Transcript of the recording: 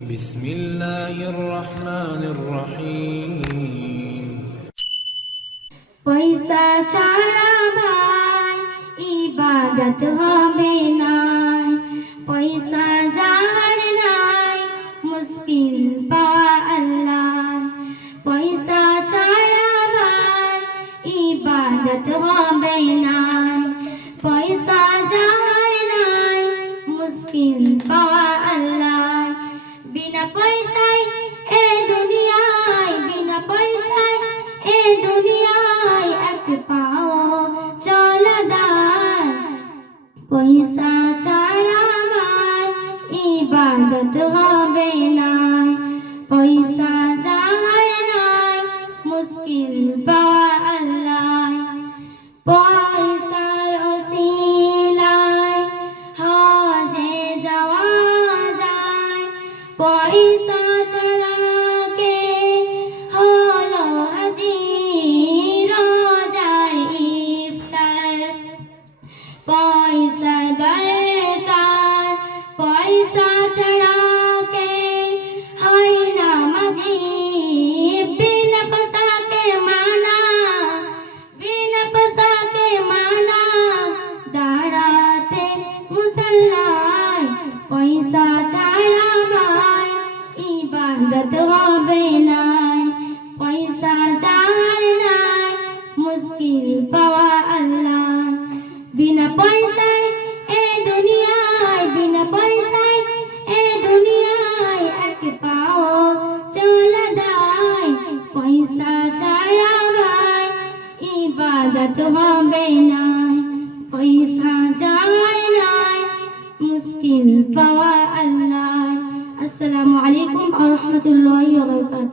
بسم الله الرحمن الرحيم পয়সা ছাড়া ভাই ইবাদত হবে না, পয়সা যার নাই মুশকিল পাওয়া আল্লাহ। পয়সা ছাড়া ভাই ইবাদত হবে না, পয়সা যার নাই মুশকিল পাওয়া আল্লাহ। বিনা পয়সায় এ দুনিয়ায়, বিনা পয়সায় এ দুনিয়ায় এক পাও চলা দায়। পয়সা ছাড়া ভাই ইবাদত হবে না, পয়সা যার নাই মুশকিল পাওয়া আল্লাহ। পয়সার ওসিলায় হজে যাওয়া যায়, পয়সা ছাড়া কে হলো হাজি রোজার ইফতার। পয়সা দরকার, পয়সা ছাড়া কে হয় না মাঝি। বিনা পোশাকে মানা, বিনা পোশাকে মানা দাঁড়াতে মুসল্লায়। পয়সা ছাড়া ভাই ইবাদত হবে না, পয়সা যার নাই মুশকিল পাওয়া আল্লাহ। বিনা পয়সায় এ দুনিয়ায়, বিনা পয়সায় এ দুনিয়ায় এক পাও চলা দায়। পয়সা ছাড়া ভাই ইবাদত হবে না, পয়সা যার নাই মুশকিল পাওয়া আল্লাহ। আসসালামু আলাইকুম ওয়া রাহমাতুল্লাহি ওয়া বারাকাতুহু।